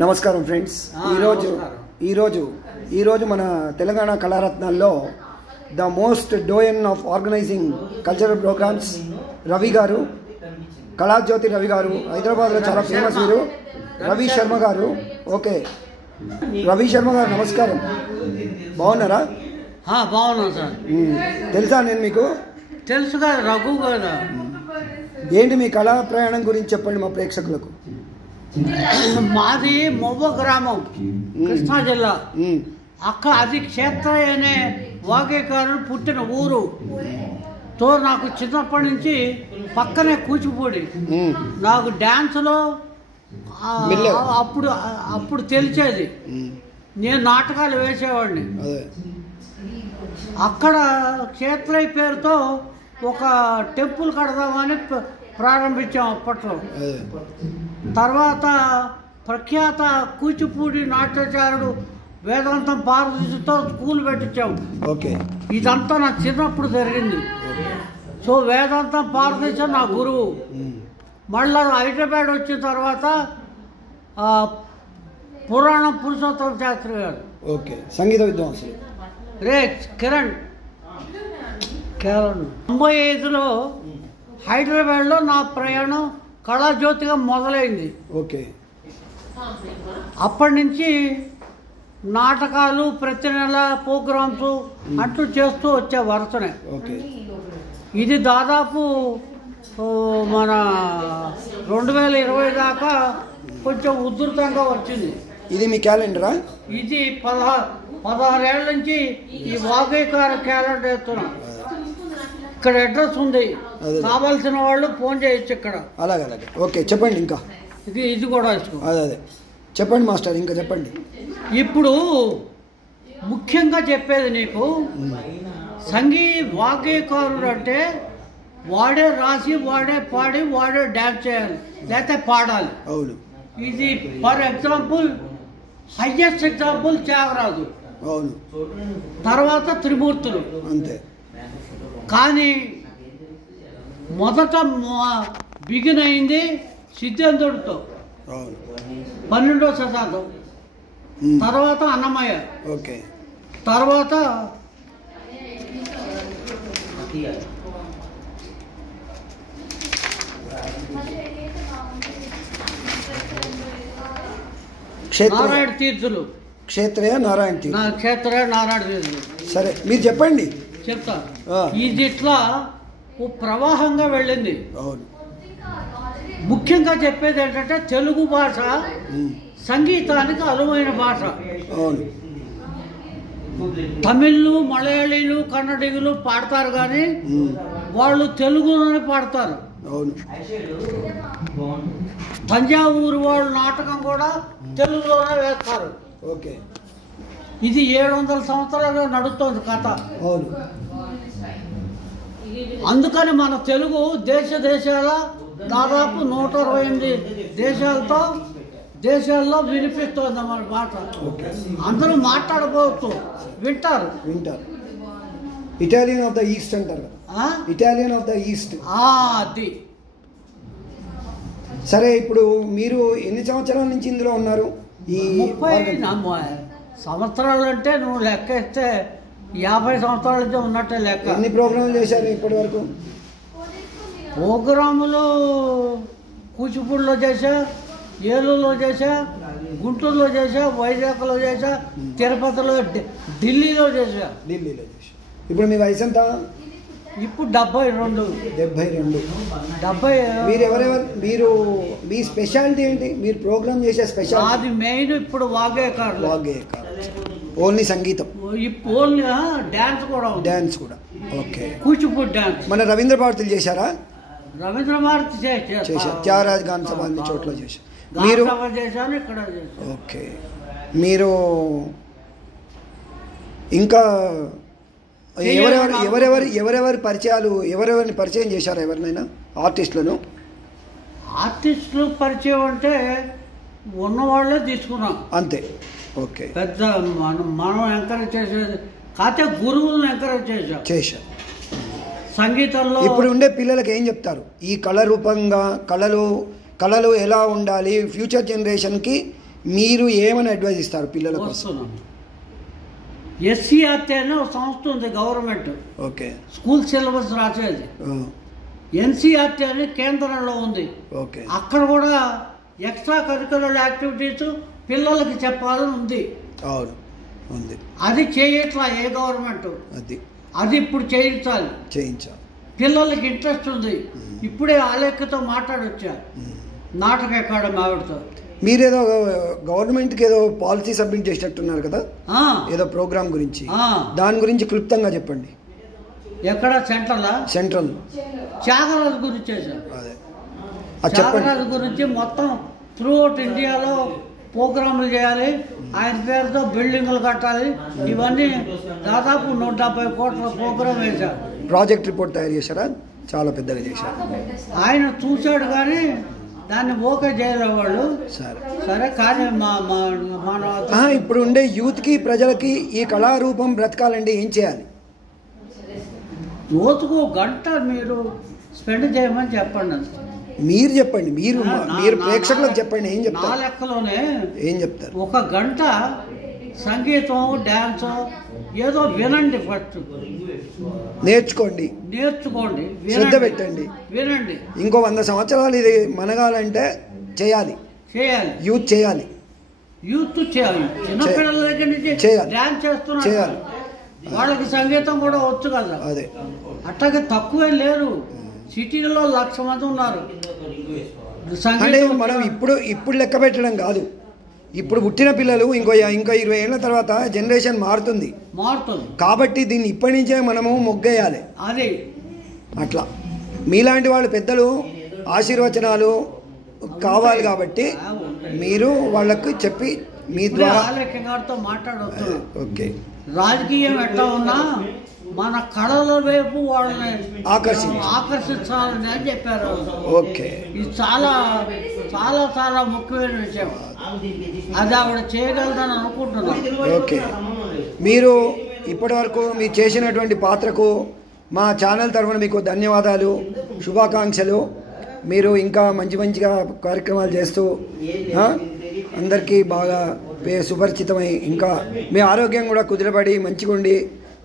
నమస్కారం ఫ్రెండ్స్ ఈరోజు మన తెలంగాణ కళారత్నాల్లో the most doyen of organizing cultural programmes Ravi garu, Kalajyothi Ravi గారు, హైదరాబాద్లో చాలా ఫేమస్ వీరు రవి శర్మ గారు. ఓకే, రవి శర్మ గారు నమస్కారం, బాగున్నారా? బాగున్నాను సార్. తెలుసా నేను మీకు? తెలుసు కదా, రఘు కదా. ఏంటి మీ కళా ప్రయాణం గురించి చెప్పండి మా ప్రేక్షకులకు. మాది మొవ్వ గ్రామం, కృష్ణా జిల్లా. అది క్షేత్ర అనే వాగ్గేయకారుడు పుట్టిన ఊరు. తో నాకు చిన్నప్పటి నుంచి పక్కనే కూచిపూడి. నాకు డ్యాన్స్లో అప్పుడు తెలిసేది. నేను నాటకాలు వేసేవాడిని. అక్కడ క్షేత్రయ్య పేరుతో ఒక టెంపుల్ కడదామని ప్రారంభించాం అప్పట్లో. తర్వాత ప్రఖ్యాత కూచిపూడి నాట్యాచారుడు వేదాంతం పార్వతీతో స్కూల్ పెట్టించాం. ఇదంతా నా చిన్నప్పుడు జరిగింది. సో వేదాంతం పార్వతీశ నా గురువు. మళ్ళీ హైదరాబాద్ వచ్చిన తర్వాత పురాణం పురుషోత్తమ శాస్త్రి గారు, సంగీత విద్వాంసులు కిరణ్ 95లో హైదరాబాద్లో నా ప్రయాణం కళాజ్యోతిగా మొదలైంది. అప్పటి నుంచి నాటకాలు, ప్రతి నెల ప్రోగ్రామ్స్ అంటూ చేస్తూ వచ్చే వరుసనే. ఇది దాదాపు మన 2020 దాకా కొంచెం ఉధృతంగా వచ్చింది. ఇది మీ క్యాలెండరా? ఇది 16 ఏళ్ళ నుంచి ఈ వాగ్గేయకార క్యాలెండర్ వేస్తున్నాం. ఇక్కడ అడ్రస్ ఉంది, కావాల్సిన వాళ్ళు ఫోన్ చేయొచ్చు ఇక్కడ. అలాగే. ఓకే, చెప్పండి. ఇంకా ఇది కూడా అదే చెప్పండి మాస్టర్, ఇంకా చెప్పండి. ఇప్పుడు ముఖ్యంగా చెప్పేది నీకు, వాగ్గేయకారుడు అంటే వాడే రాసి, వాడే పాడి, వాడే డ్యాన్స్ చేయాలి, లేకపోతే పాడాలి. అవును. ఇది for example, highest example Tyagaraju, అవును, తర్వాత త్రిమూర్తులు, అంతే. కానీ మొదట బిగిన్ అయింది సిద్ధేంద్రుడితో, 12వ శతాబ్దం. తర్వాత అన్నమయ్య, తర్వాత నారాయణ తీర్థులు, క్షేత్రయ్య నారాయణ తీర్థులు. సరే, మీరు చెప్పండి. చెప్తా. ఇది ఇట్లా ప్రవాహంగా వెళ్ళింది. ముఖ్యంగా చెప్పేది ఏంటంటే, తెలుగు భాష సంగీతానికి అనువైన భాష. తమిళ్లు, మలయాళీలు, కన్నడిగులు పాడతారు, కానీ వాళ్ళు తెలుగులోనే పాడతారు. తంజావూరు వాళ్ళు నాటకం కూడా తెలుగులోనే వేస్తారు. ఇది 700 సంవత్సరాలుగా నడుస్తోంది కథ. అందుకని మన తెలుగు దేశాల దాదాపు 128 దేశాల్లో వినిపిస్తోంది మన మాట. అందరూ మాట్లాడుకోవచ్చు, వింటారు. ఇటాలియన్ ఆఫ్ ద ఈస్ట్ అంటారు. Italian of the east. అది సరే, ఇప్పుడు మీరు ఎన్ని సంవత్సరాల నుంచి ఇందులో ఉన్నారు? ఈ 30 సంవత్సరాలు అంటే నువ్వు లెక్క ఇస్తే 50 సంవత్సరాల నుంచి ఉన్నట్టే లెక్క. ఎన్ని ప్రోగ్రాములు చేశారు ఇప్పటి వరకు? ప్రోగ్రాములు కూచిపూడిలో చేశా, ఏలూరులో చేశా, గుంటూరులో చేశా, వైజాగ్లో చేశా, తిరుపతిలో, ఢిల్లీలో చేశా. ఇప్పుడు మీ వయసు ఎంత? ఇప్పుడు 72. మీరు మీ స్పెషాలిటీ ఏంటి? మీరు ప్రోగ్రామ్ చేసే స్పెషాలిటీ? అది మెయిన్ ఇప్పుడు వాగ్గేయకారులు. ఓన్లీ సంగీతం? ఓన్లీ డ్యాన్స్ కూడా. ఓకే. కూచిపూడి డ్యాన్స్. మన రవీంద్ర భారతులు చేశారా? రవీంద్ర భారతి చేశారు. త్యాగరాజ్ గాన సభ అన్ని చోట్ల చేశారు. మీరు చేశాను, ఇక్కడ చేశాను. ఓకే. మీరు ఇంకా ఎవరెవరి ఎవరెవరిని పరిచయం చేశారు? ఎవరినైనా ఆర్టిస్టులు పరిచయం అంటే ఉన్నవాళ్ళే తీసుకున్నాం, అంతే. ఓకే. పెద్ద మనం ఎంకరేజ్ చేసేది కాకపోతే గురువులను ఎంకరేజ్ చేశాం సంగీతంలో. ఇప్పుడు ఉండే పిల్లలకి ఏం చెప్తారు? ఈ కళ రూపంగా కళలు ఎలా ఉండాలి, ఫ్యూచర్ జనరేషన్కి మీరు ఏమని అడ్వైజ్ ఇస్తారు పిల్లలకు? వస్తున్నాను. ఎస్సీఆర్టీ అనే ఒక సంస్థ ఉంది గవర్నమెంట్, ఓకే, స్కూల్ సిలబస్ రాసేది. ఎన్సీఆర్టీ అని కేంద్రంలో ఉంది, ఓకే, అక్కడ కూడా ఎక్స్ట్రా కరికులర్ యాక్టివిటీస్ పిల్లలకి చెప్పాలని ఉంది. అవును, ఉంది. అది చేయట్లా ఏ గవర్నమెంట్. అది ఇప్పుడు చేయించాలి. పిల్లలకి ఇంట్రెస్ట్ ఉంది. ఇప్పుడే ఆలేఖ్యతో మాట్లాడొచ్చా, నాటక అకాడమీ ఆవిడతో. మీరేదో గవర్నమెంట్కి ఏదో పాలసీ సబ్మిట్ చేసినట్టున్నారు కదా, ఏదో ప్రోగ్రామ్ గురించి, దాని గురించి క్లుప్తంగా చెప్పండి. ఎక్కడ? సెంట్రల్ త్యాగరాజు గురించి చేశారు. త్యాగరాజు గురించి మొత్తం త్రూ అవుట్ ఇండియాలో ప్రోగ్రాములు చేయాలి, ఆయన పేరుతో బిల్డింగులు కట్టాలి. ఇవన్నీ దాదాపు 170 కోట్ల ప్రోగ్రాం వేశారు. ప్రాజెక్ట్ రిపోర్ట్ తయారు చేశారా? చాలా పెద్దగా చేశారు. ఆయన చూశాడు కానీ దాన్ని ఓకే చేయలేదు వాళ్ళు. సరే కానీ ఇప్పుడు ఉండే యూత్కి, ప్రజలకి ఈ కళారూపం బ్రతకాలంటే ఏం చేయాలి? యూత్కు గంట మీరు స్పెండ్ చేయమని చెప్పండి. మీరు చెప్పండి, మీరు ప్రేక్షకులకు చెప్పండి. ఏం చెప్తారు? నా లెక్కలోనే ఏం చెప్తారు? ఒక గంట సంగీతం, డ్యాన్స్ ఏదో వినండి, ఫస్ట్ నేర్చుకోండి, శ్రద్ధ పెట్టండి, వినండి. ఇంకో 100 సంవత్సరాలు ఇది మనగాలంటే చేయాలి. యూత్ చేయాలి. చిన్నపిల్లల దగ్గర నుంచి డ్యాన్స్ చేస్తున్నారు, వాళ్ళకి సంగీతం కూడా వచ్చు కదా. అదే అట్లాగే తక్కువే లేరు, సిటీలో 1,00,000 మంది ఉన్నారు. అంటే మనం ఇప్పుడు లెక్క పెట్టడం కాదు, ఇప్పుడు పుట్టిన పిల్లలు ఇంకో 20 ఏళ్ళ తర్వాత జనరేషన్ మారుతుంది కాబట్టి దీన్ని ఇప్పటి నుంచే మనము మొగ్గేయాలి. అదే అట్లా మీలాంటి వాళ్ళు పెద్దలు ఆశీర్వచనాలు కావాలి కాబట్టి మీరు వాళ్ళకు చెప్పి మీ ద్వారా మాట్లాడవచ్చు. ఓకే, రాజకీయం ఎట్లా ఉన్నా మన కళల వైపు వాళ్ళని ఆకర్షించాలని అని చెప్పారు. ఓకే, ఇది చాలా చాలా చాలా ముఖ్యమైన విషయం. అది ఆవిడ చేయగలదని అనుకుంటున్నాను. ఓకే, మీరు ఇప్పటి వరకు మీరు చేసినటువంటి పాత్రకు మా ఛానల్ తరఫున మీకు ధన్యవాదాలు, శుభాకాంక్షలు. మీరు ఇంకా మంచిగా కార్యక్రమాలు చేస్తూ అందరికీ బాగా సుపరిచితమై ఇంకా మీ ఆరోగ్యం కూడా కుదిరబడి మంచిగా ఉండి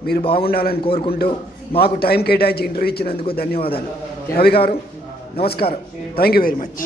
మీరు బాగుండాలని కోరుకుంటూ మాకు టైం కేటాయించి ఇంటర్వ్యూ ఇచ్చినందుకు ధన్యవాదాలు. రవి గారు నమస్కారం. Thank you very much.